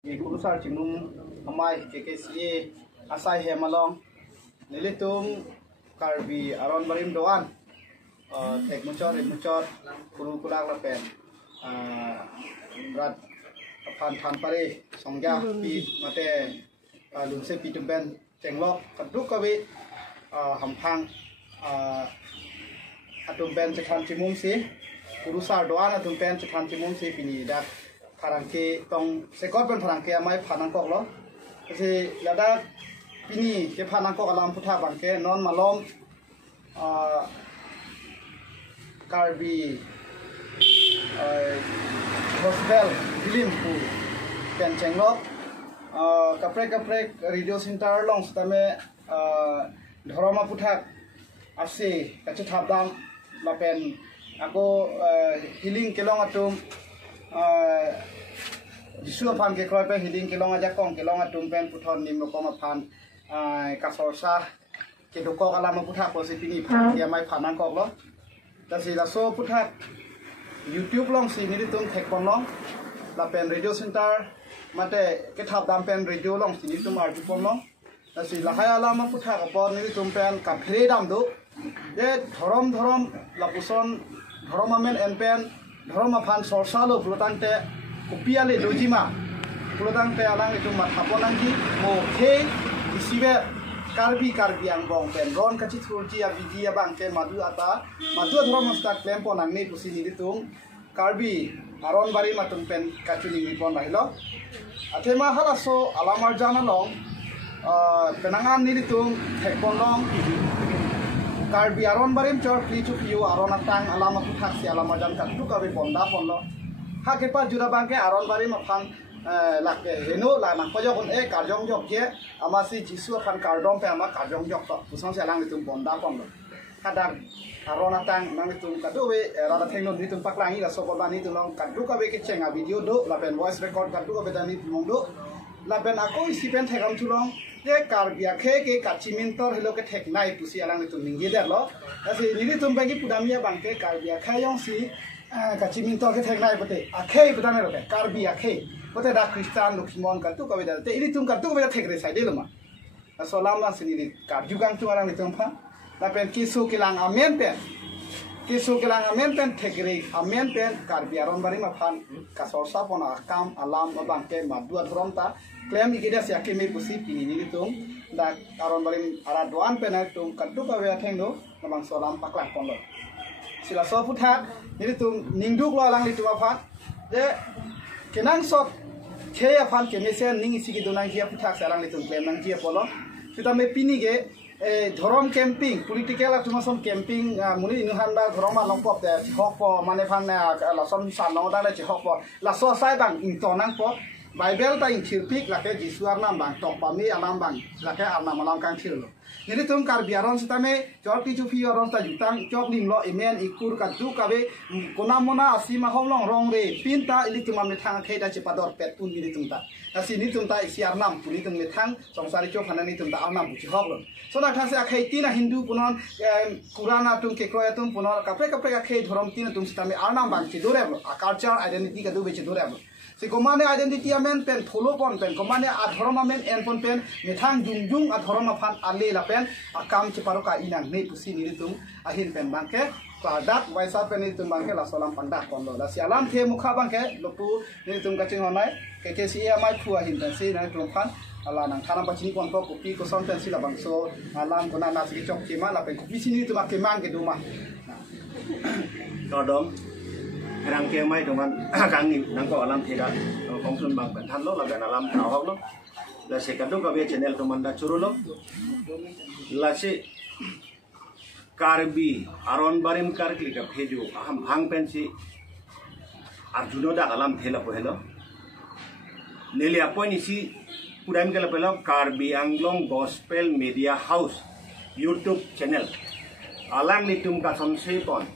Di kurusar cingum amai KKCA asai hemalong nilitum karbi aron barim doan tek mucor kuru kulak lapen rat pan pare songja pi mate lunse pi tumben cenglok kaduk kawi hampang atumben cekan cimung si kurusar doan atumben cekan cimung si pini dak Parangke tong sekor pen parangke amai panangkok lo, jadi lada pini ke panangkok alam putra bangke non malom karbi hospital dilim pu pen cenglok kaprek radio center long setame dhoroma putra ase kacu thabdam lapen aku healing kelong atum Jisu pan ke kroy pe healing kelong aja kong kelong atum pen puthon nim lokoma pan kasorsa ke doko ala ma putha ko sipini phan dia mai phanang kok lo ta si la so putha YouTube long si ni tum thek pon long la pen radio center mate ke thap dam pen radio long si ni tum ar ju pon long ta si la haya ala ma putha ko pon ni tum pen ka phre dam do ye thorom la puson thorom amen en pen thorom ma phan sorsa lo flotang te Kupiale dojima, pulang te alang itu mathaponan ki, mo ke isibe karbi yang bong pen ron kacit turji ya biji ya bang ke madu dhrom masta claim pon ang ni pusi ni tung karbi aron bari matung pen kacuni ni pon rahilo, ate ma halaso alamar jana long, penangan ni tung thekpon long, karbi aron barim cor picu piu aron atang alamat puthak si alamar jan katu kabe ponda pon lo. Hakipat jura bangke aron bari mafang lak reno la nang kojo kon karjong jok je amasi jisu akan kardom pe ama karjong jok to pusong selang itu bonda pong kadang aron atang nang itu kadu we rada thengno ni tum paklangi la sobo bani tu long kadu ka be ke chenga video do la pen voice record kadu ka be dani mong do la pen ako isi pen thegam tu long je karbia ke kachimin tor helo ke thek nai pusi alang itu ningge der lo asi ni tum bagi pudamia bangke karbia khayong si kacimin to ke theknai bote akhei budane roke karbi akhei bote da kristan lukimon katu ka beda te ini tum katu beda thekre sai de lama salam na sini karjugang tu arang nitum pha na pen kisu kilang amen pen thekre amen pen karbi aron bari ma phan kasor sa pon akam alam abang ke madu adrom ta claim igeda sia ke me pusi pini ni tum da aron bari ara doan pen tum katu ka beda thengno namang salam pakla pon lo sila so putha ni tum ningduk lo alang litu afan de kenang sot ke afan ke mesen ning isi ki donang dia putha salang litu claim nang dia polo kita me pini ge dhorom camping political atumason camping muni inuhan ba dhorom along pop de hok po mane phan la son san long da le hok po la so sai bang in to nang po Bible ta in thirpik la ke jisu ar nam bang tok pa mi alam bang la ke ar nam alam kang thir lo ini tum kar biaron sitame chok ti chu phi aron ta jutang chok ling lo imen ikur ka tu ka be kona mona asima homlong rong re pinta ili tum amne thang khe da che pador pet un ini tum ta asi ni tum ta isi ar nam puli tum le thang songsari chok hanani tum ta ar nam buchi hok lo so na thang se akhei tina hindu punon kurana tum ke kroya tum punon kapre akhei dhorom tina tum sitame ar nam bang che dore lo culture identity ka du be che dore lo si komane identity amen pen tholo pon pen komane adhorom amen en pon pen mithang jungjung adhorom afan ale la pen akam ci paruka inang ne pusi ni tum ahin pen bangke padat waisa pen ni tum bangke la solam pandak pon lo la si alam the mukha bangke lopu ni tum kaching honai KKCA mai phu ahin pen si na tum phan ala nang thana pachini kon ko kopi ko son pen si la bangso alam kona na si chok kema la pen kopi sini tum akemang ke duma Kodom rang ke mai doman kang ni nang ko alam theda kongsun bang ban than lo la ben alam thau hok lo la se kadu ka be channel to manda churu lo la se karbi aron barim kar klik ka pheju aham hang pen si arjuno da alam thela po helo neli aponi si pudam ke la pelo karbi anglong gospel media house YouTube channel alang litum ka som se pon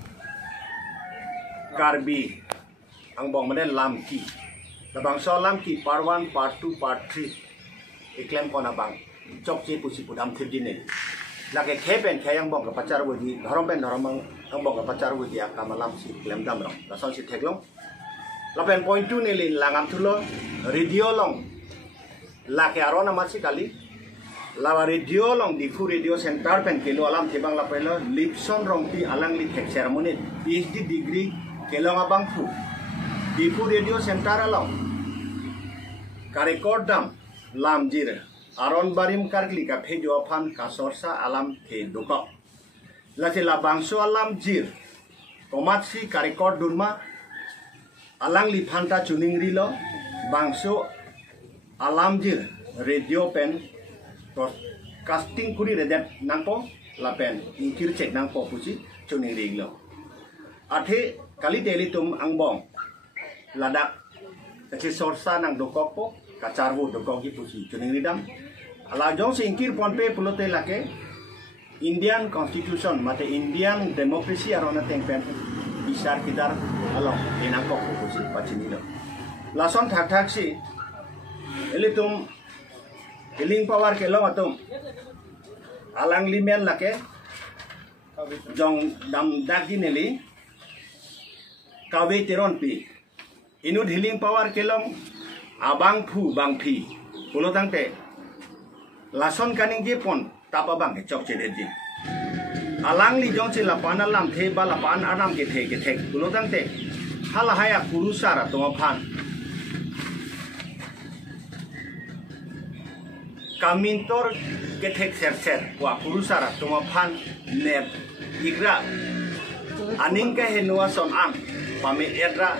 Karbi ang bong manen lamki labang so lamki part 1 part 2 part 3 iklem ko na bang chok che pusi pudam thidine lage khepen khayang bong ka pachar wudi dhorom pen dhorom ang bong ka pachar wudi akam lam si klem dam ro la son si theklong lapen point 2 nilin langam tulo radio long lake arona masih kali lawa radio long di fu radio center pen kilo alam tebang lapelo lipson rong pi alang li tek ceremony PhD degree kelong abang fu di fu radio center along karekodam lamjir aron barim kargli ka phejo aphan kasorsa alam ke duko lati la bangso alam jir komatsi karekod dunma alang li phanta chuning rilo bangso alam jir radio pen casting kuri redet nangpo lapen ingkir cek nangpo pusi chuning rilo athe kali deli tum angbong ladak keci sorsa nang dokok po kacarwu dokok ki pusi chuning ridam ala jong singkir ponpe pulote lake Indian Constitution mate Indian Democracy arona tengpen bisar kidar along inangkok pusi pachinilo lason thak thak si elitum healing power ke long atum alang limen lake jong dam dagi neli kawe tiron pi inut healing power ke long abang phu bang phi pulo tangte lason kaning je pon tapa bang chok chedeji alang li jong chila pana lam the ba la pan anam ke the pulo tangte hala haya kurusara to phan kamintor ketek ser wa kurusara tuma phan net igra aning ka henua son am pame edra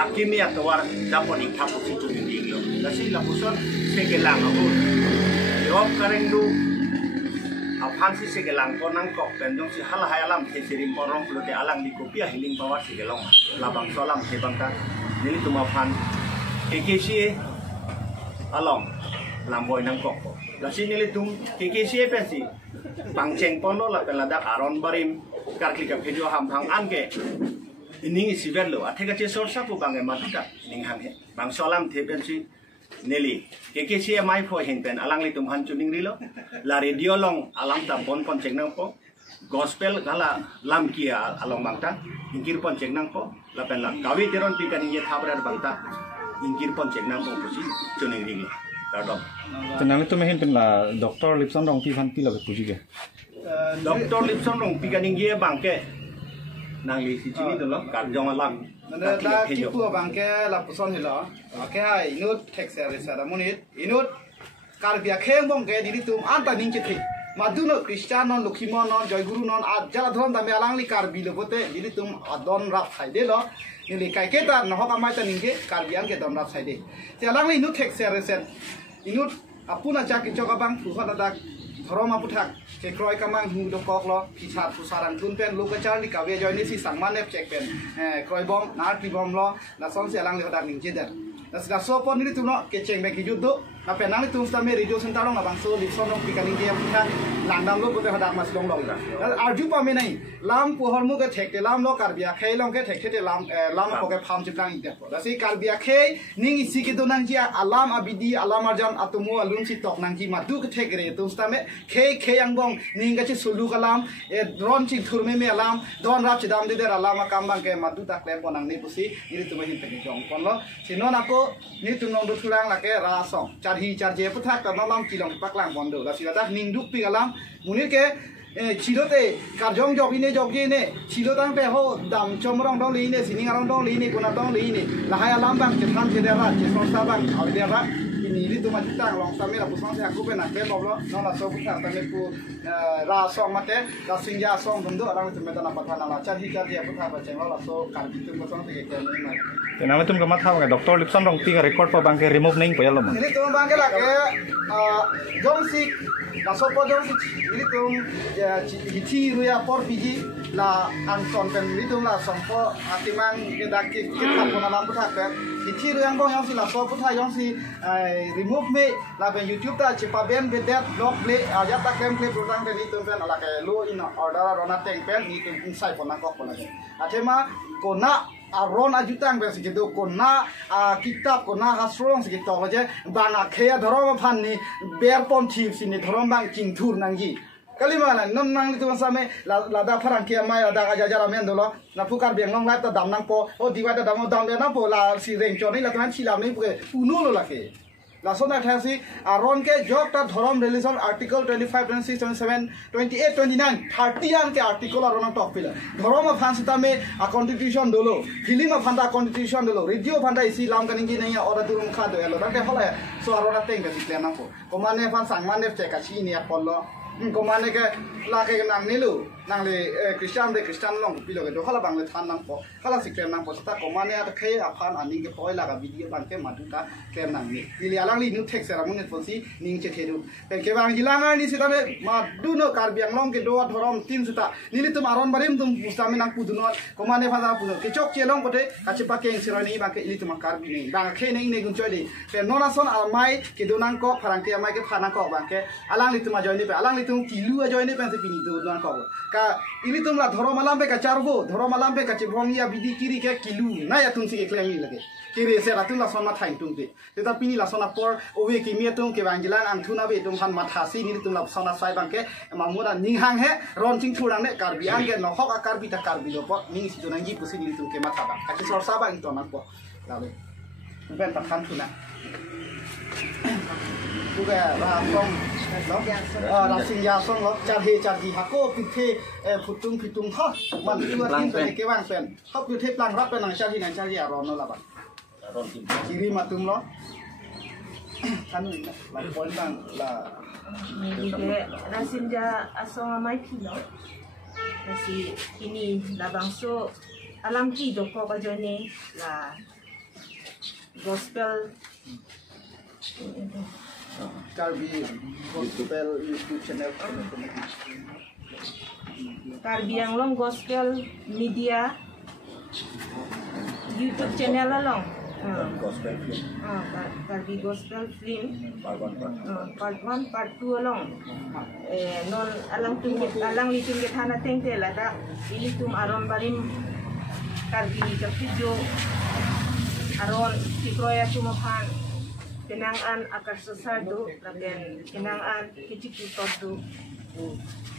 akimi atwar daponi thapu situ ninglo lasi lapuson segelang aku job karendu aphan si segelang konang kok pendong si hala hayalam ke sirim porong pulote alang di kopia healing power segelong labang solam sebangka nili tuma phan kekesi along lamboy nang kok lasi nili tum kekesi pensi pangceng pono la peladak aron barim karkli ka phejo ham phang anke ining siber lo athega che sorsa pu bange matuta ning ham he bang solam the pensi nili kekesi mai pho hin pen alang li tum han chuning rilo la radio long alam ta pon ceng nang po gospel kala lam kia along bangta ingkir pon ceng nang po la pen la kawi teron pi kan ye thabrar bangta ingkir pon ceng nang po pusi chuning rilo Tenang itu mahin penla Dr. Lipson rong pi fan pi la puji ke. Dr. Lipson rong pi kaning ye bangke nang li si chini to lo kar jong alam nanda da kipu bangke la puson hilo ke hai inut tek sere sara munit inut kar bia kheng bong ke diri tum anta ning ke thi maduno Christian non Lukhimon non Joyguru non a jala dhon da me alang li kar bi lo bote diri tum adon rap thai de lo ni kai ke ta no ka mai ta ning ke kar biang ke don rap thai de te alang li inut tek sere sen inut apuna chaki choka bang phusana dak Roma puthak ke kroi kamang hu do kok lo phisat pusarang tun pen lu kachar li kawe joy ni si sangman ne check pen kroi bom nar ti bom lo na som se alang le dak ning jeder na sa so pon ni tu no ke cheng be ki juddo na pen nang tu sta me radio center lo na bang so li son lo pi kaning dia puthak landam lo bote hadak mas long long da arju pa me nai lam pu hor mu ke thek te lam lo kar bia khei long ke thek te lam lam ko ke pham chiplang ite ko da si kar bia khei ning isi ki do nang ji alam abidi alam arjan atumu alun si tok nang ji ma du ke thek re tu sta me khei yang bong ning ga chi sulu kalam e dron chi thurme me alam don rap chi dam de der alam kam bang ke ma du ta klem bonang ni pusi iri tu me hin te jong kon lo sinon ako ni tu nong du thulang la ke ra song char hi char je puthak ta no lam chi long paklang bondo la si da ning duk pi alam munir ke chilote karjong jogi ne chilo tang pe ho dam chomrong dong li ne sining arong dong li ne kuna dong li ne la hai alam bang che than che dera che sonsta bang aw dera ini li tu ma tang long sa me la pusong se aku pe na pe lo no la so puthak ta me pu ra song mate la singja song dum arang tu me ta na pathana la char hi char je puthak ba cheng la so kar tu ko song te ke ni mai Tenang itu kamat tahu ke Dr. Lipson rong pi ka record pa bang ke remove ning pa yalo man. Ini tu bang ke la ke jong si la so po jong si ini tu hiti ruya por piji la angson pen ini tu la sompo atimang ke dak ke ta pon alam puthak ke hiti ruya bong yang si la so puthak yang si remove me la ben YouTube ta chipa ben be that block play ya ta kem play program de ni tu pen ala ke lo in order rona teng pen ni tu inside pon kok pon age atema kona aron ajutang be segitu kona kitab kona hasrong segitu aja bang akhya dhorom phan ni ber pon chief sini dhorom bang chingthur nangji kali mana nang itu sama lada farang kia mai lada aja jara men dulu na pukar biang nong lada dam nang po diwa da dam dia nang po la si reng choni la tan silam ni puke unu lo lake la sona thasi aron ke jok ta thorom religion article 25 26 27 28 29 30 an ke article aron top pila thorom phansita me a constitution dolo healing of phanda constitution dolo radio phanda isi lam kaning ki nei ora turum kha do elo ta ke hola so arona teng ke plan na po komane phan sangman ne che ka chi ni a pollo komane ke la ke nang ni lu nang le Christian long pilo ke do khala bang le than nang po khala sikren nang po ta komane at khe aphan ani ke poi la ka video ban ke matu ta ke nang ni ili alang li nu tek sera mun ne fosi ning che thedu pen ke bang hilangan ni sita me ma du no kar biang long ke do thorom tin suta ni li tum aron barim tumustami nang pudu no komane pha da pudu ke chok che long pote ka che pa ke sira ni ba ke ili tum kar bi ni bang khe nei ne gun choi li pe no na son al mai ke do nang ko pharang ke mai ke phana ko bang ke alang li tum a join ni pe alang li tum kilu a join ni pe se pini do nang ko ka ini tumlah thorom alam pe ka charbo thorom alam pe ka chibrongia bidi kiri ke kilu na ya tum si ke klem ni lage kiri se ratun la sona thain tum te ta pini la sona por owe ki mi tum ke bangilan ang thuna be tum han mathasi ni tum la sona sai bang ke mamura ninghang he ron ching thurang ne karbi ang ke no hok akar bi ta karbi lo po ning si tunang ji pusi ni tum ke matha ba ka chi sor sa bang to na po la le ben ta khan thuna juga rapong la singya song lo charhi hako pithe putung ha man iwa tin pe ke wang pen hop yu the plang rap pe nang charhi aron no la ba aron tin kiri matum lo kan la pon bang la la singya asong mai pilo nasi ini la bangso alam ki do ko ka jone la gospel Karbi Gospel YouTube channel Karbi Anglong Gospel Media YouTube channel along gospel film Karbi Gospel Film part 1 part 2 along non alang litum ke thana tengte lada ilitum aron barim Karbi video aron tikroya tumaphan kenangan akar sesadu dan kenangan kecil tu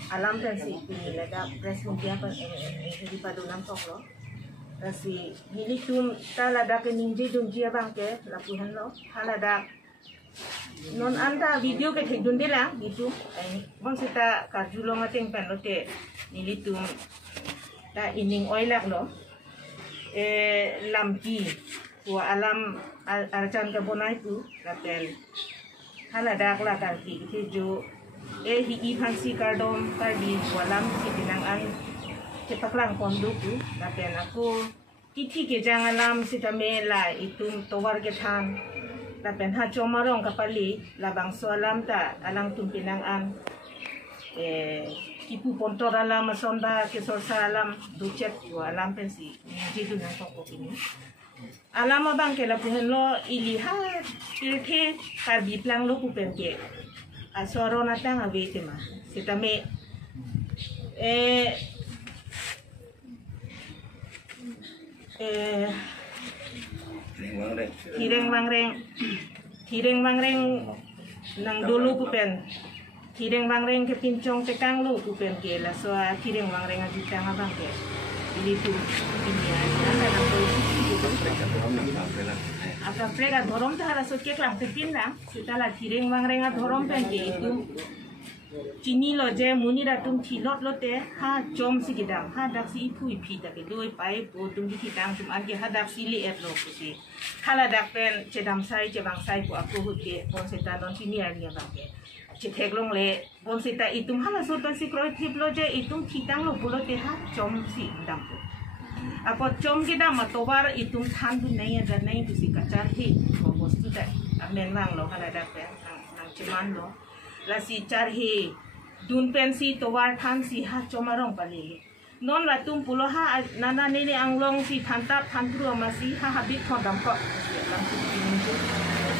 alam dan si ini lada press media di padunan toklo si ini tum talada ke ninja dunjia bangke lapuhan lo halada non anta video ke thidun dela gitu bang sita karjulo ngateng panote ini tum ta ining oilak lo lamki wa alam arcan ke bonai tu laten haladak la kalki kejo hi ifansi kardom kardi walam kitinangan cepaklang konduku laten aku kiti ke jangalam sitame la itum towar ke thang laten ha chomarong kapali labang soalam ta alang tumpinangan tipu pontor alam sonda ke sorsa alam ducet wa alam pensi jidu nang pokok ini alam abang ke lapuhan lo ilihat kirte karbi plang lo kupen ke asoro natang awete ma sitame hireng wangreng nang dulu kupen hireng wangreng ke pincong tekang lo kupen ke la so hireng wangreng ajitang abang ke ini tu ini ada nang Aka frega dhorom ta hala sokek lang tipin lang sitala thireng wangreng dhorom pen ke itu chini lo je muni ra tum thilot lote ha chom sigidam ha dak si iphu iphi ta ke doi pai po tum ki tang tum an ke ha dak si li et lo kusi hala dak pen chedam sai che bang sai ko aku hut ke pon seta don chini ani bang ke che theklong le pon seta itum hala so ta si kroi trip lo je itum thitang lo bulote ha chom si dam ko apa chom kita matobar itung than tu nai ada nai tu si kacar hi bos tu dah amen wang lo kalau ada pen nang cuman lo la si car hi dun pensi tobar than si ha chomarong pali non la tum pulo ha nana nene anglong si thantap thantru amasi ha habit khodam ko lang tu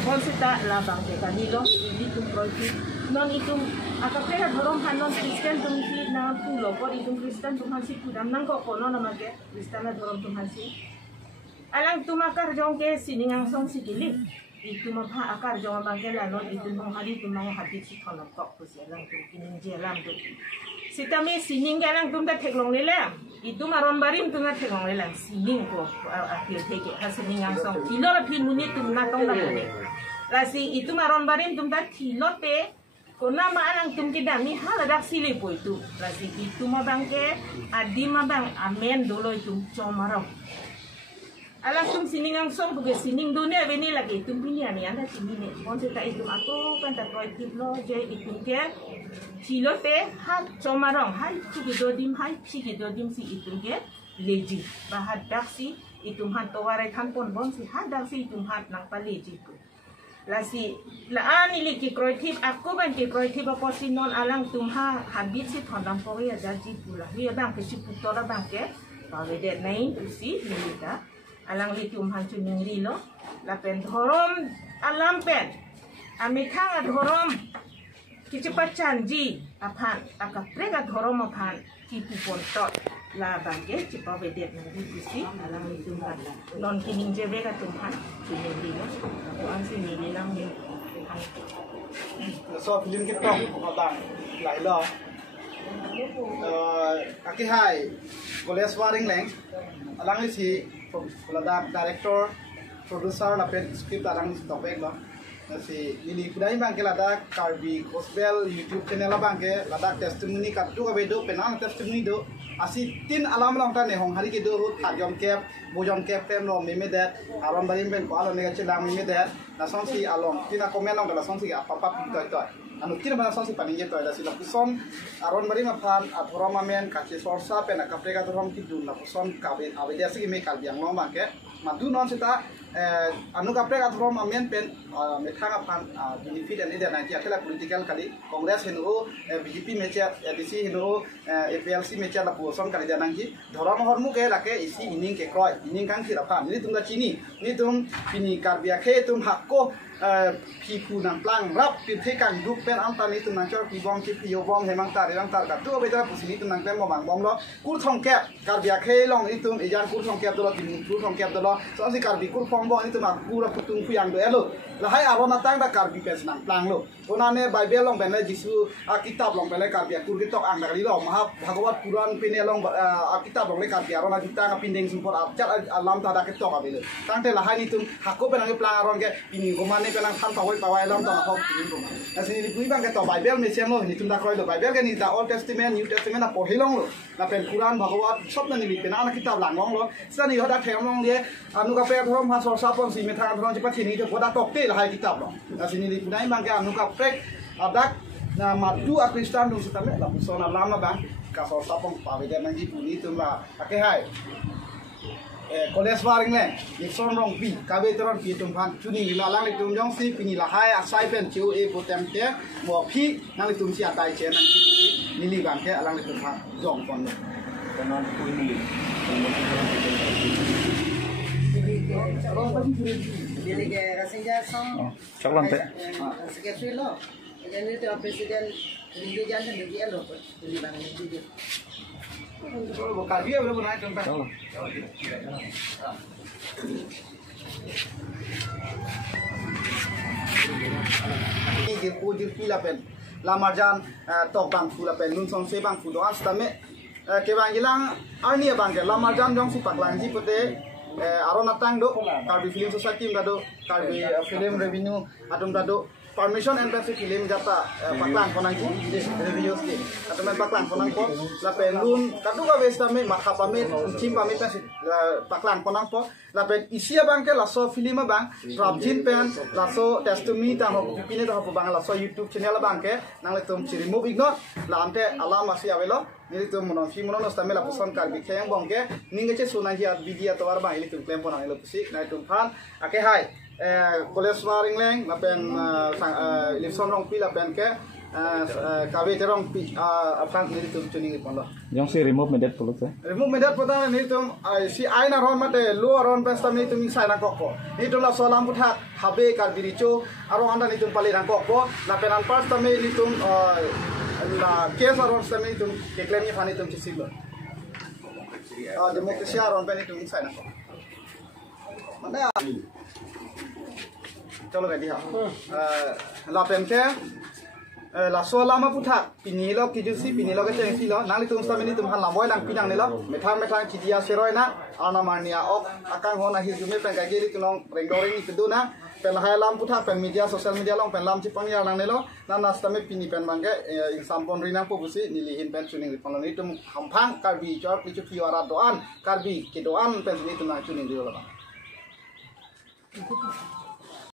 bon sita la bang de kanilo ini tum proyek non itum akapera dhorom hanon Kristen tum si na pulo ko itum Kristen tum hasi kudam nang ko kono namake Kristen dhorom tum hasi alang tumakar jong ke siningang song sikili itu mah akar jangan bangke lah non itu hong hari itu mah habis si thon kok tu sialang tu kini jalan tu sitame sining galang tu dah teklong lelang itu maron barim tu dah teklong lelang sining tu akhir teke hasining angsong kilo rapi munit tu natong dah munit lasi itu maron barim tu dah kilo te kona maalang tum kita ni hal ada sili po itu lasi itu mah bangke adi mah bang amen dolo itu comarong alas tum sining ang song bukan sining dunia bini lagi tum bini ani anda sini ni konsep itu aku kan tak proyek lo je itu ke kilo te hat comarong hai ciki dodim hai ciki dodim si itu ke leji bahad daksi itu han towarai tanpon bon si had daksi itu hat nang paleji tu lasi laan ili ki proyek aku kan ki proyek apa si non alang tum ha habis si thondam pori ada ji pula dia bang ke si putora bang ke bawe det nain tu si limita alang litum hancur ningri lo lapen thorom alam pen amikang adhorom kicepat janji apan akaprega thorom apan kipu pontot la bangge cepa bedet nangri bisi alang litum han non kining jebe ka tumhan ningri lo aku ansi ningri lang ni so film kita bang lai lo aki hai college waring leng alang si Peladak director, producer, lapet script arang topik lah. Nasi ini kudai bangke ladak Karbi Gospel YouTube channel lah bangke ladak testimoni katu kabedo penang testimoni do asi tin alam long tan hong hari ke do tajom kep bojom kep tem lo meme dat alam barim ben ko alon nega chedang meme dat na song si along tin ako men long da song si apa toy anu kira bana song si paninge toy da si lapuson aron barim aphan athoroma men kache sorsa pen akaprega thorom ki dun lapuson kabe abedia si me kalbiang long bangke madu non sita anu kaprega thorom amen pen methang aphan benefit and ida nanti akela political kali congress henu BJP mecha ADC henu APLC mecha la puson kali janangji thorom hormu ke lake isi ining ke kroi ining kang sira phan ni tum da chini ni tum pini karbia ke tum hakko pipu nang plang rap pi thekang duk pen amta ni tum nang chor pi bom ki pi bom hemang tar rang tar ka tu beta pusini tum nang pen mo bang bom lo kur thong kep karbia ke long ni tum ejan kur thong kep do lo tin kur thong kep do lo so si karbi kur phong bo ni tum kur putung puyang do elo la hai aron atang da karbi pes nang plang lo onane bible long ben le jisu kitab long ben le karbia kur ki tok ang da li lo maha bhagawat puran pine long kitab long le karbia aron kita nga pindeng sumpor apchat alam ta da ke tok abile tang te la hai ni tum hakko ben ang plang aron ke ini gomane pelang kan pawai long ta hok ini goma asini ni pui bang ke to bible me sem lo ni tum da kroi lo bible ke ni da old testament new testament na pohi long lo la pen puran bhagawat sob na ni pena na kitab lang long lo sa ni hoda them long de anu ka pe thorom ha so sa pon si me thang thorom chi pathi ni to boda tok te la hai kitab lo asini ni punai bang ke anu ka prek adak na madu a kristan dum sitame la pusona lama bang ka so sa pon pa de nang ji puni tum la ake hai college waring le Nixon rong pi kabe teron pi tum phan chuni la lang le tum jong si pini la hai asai pen chiu e potem te mo phi nang le tum si atai che nang ki ni li bang ke alang le tum phan jong pon kanan kuini Jadi ke rasanya song. Cakap te. Sekretari lo. Jadi tu presiden ini jangan dia lo. Jadi bang ini. Karbi boleh naik tum phan ini jirku la pen lamarjan tok bang fu la pen nun song se bang fu do astame ke bang ilang arni bang ke lamarjan jong si paklang ji pote aron atang do Karbi film society do Karbi film revenue atum do permission and basic film jata paklang konang ji reviews ke atau men paklang konang ko la pelun kadu ka vesta me makha pame chim pame pa paklang konang po la pen isia bang ke la so film bang prabjin pen la so testimony ta ho pine do ho bang la so YouTube channel bang ke nang le tum chi remove ignore la ante alam asi avelo ni tum mono fi mono sta me la poson Karbi kheng bang ke ninge che sunang ji at video to war bang ili tum klem pon ang lo pusik na tum phan ake hai college waring leng lapen Lipson rong pi lapen ke kabe terong pi apang ni tum chuni pon lo Yang si remove medet puluk se. remove medat pota ni tum si aina ron mate lo ron pesta ni tum sai na kokko ni tum la solam putha habe Karbi richo aro anda ni tum pali na kokko lapen an pas tame ni tum la kes ron tame tum ke claim ni phani tum chisilo demokrasi ron pe ni tum sai na kokko mana Colo ready ha. La pemke la so lama putak pini lo kijusi pini lo ke teng si lo nang li tum sta mini tum han lamboy dang pinang ni lo metang kidia seroi na ana marnia ok akang hona hi jume pen ka giri tulong rengdoreng ni peduna pen hai lam putak pen media social media long pen lam cipang ya nang ni lo na sta me pini pen bangge in sampon rina po busi nilihin pen tuning li pon ni tum hampang kalbi chor pichu piwara doan kalbi ke doan pen ni tum na tuning di lo.